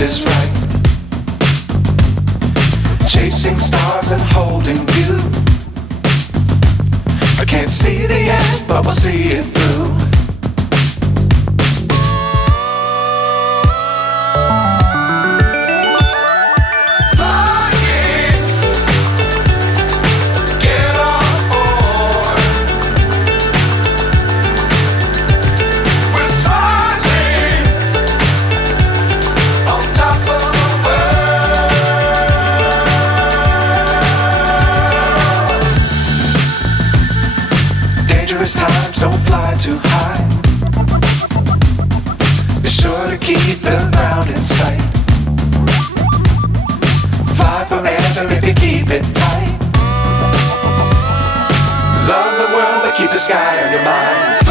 is right. Chasing stars and holding you. I can't see the end, but we'll see it through. Times don't fly too high. Be sure to keep the ground in sight. Fly forever if you keep it tight. Love the world but keep the sky on your mind.